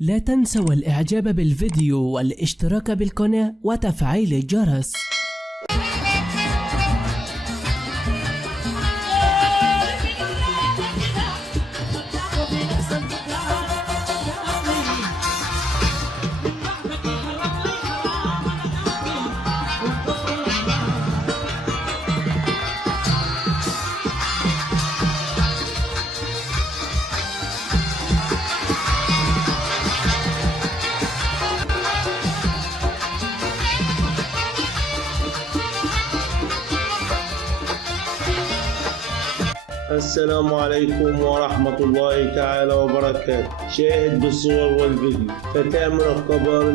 لا تنسوا الإعجاب بالفيديو والاشتراك بالقناة وتفعيل الجرس. السلام عليكم ورحمة الله تعالى وبركاته. شاهد بالصور والفيديو. فتاة منقبة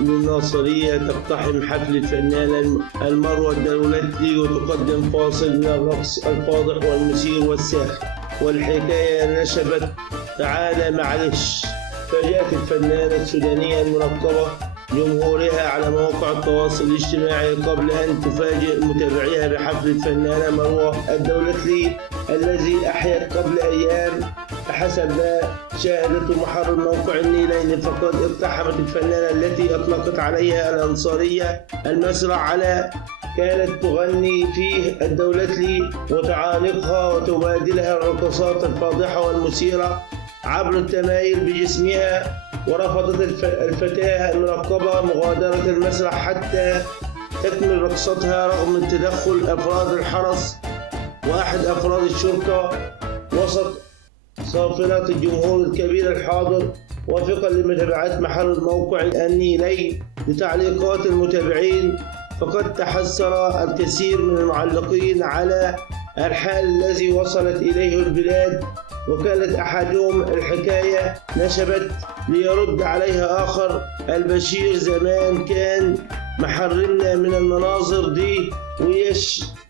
للناصرية تقتحم حفل الفنانة المروة الدولتلي وتقدم فاصل من الرقص الفاضح والمثير والساخر. والحكاية نشبت تعالى معلش. فاجأت الفنانة السودانية المنقبة جمهورها على مواقع التواصل الاجتماعي قبل أن تفاجئ متابعيها بحفل الفنانة مروة الدولتلي الذي أحيت قبل أيام. حسب ما شاهدته محرر موقع النيلين، فقد اقتحمت الفنانة التي أطلقت عليها الأنصارية المسرح كانت تغني فيه الدولتلي وتعانقها وتبادلها الرقصات الفاضحة والمثيرة عبر التمايل بجسمها. ورفضت الفتاة المنقبة مغادرة المسرح حتى تكمل رقصتها رغم تدخل أفراد الحرس وأحد أفراد الشرطة وسط صافرة الجمهور الكبير الحاضر. وفقا لمتابعة محل موقع النيلين لتعليقات المتابعين، فقد تحسر الكثير من المعلقين على الحال الذي وصلت إليه البلاد. وكانت أحدهم الحكاية نشبت ليرد عليها آخر: البشير زمان كان محرمنا من المناظر دي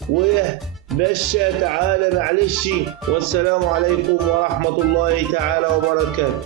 ويه باشا تعالى معلش. والسلام عليكم ورحمة الله تعالى وبركاته.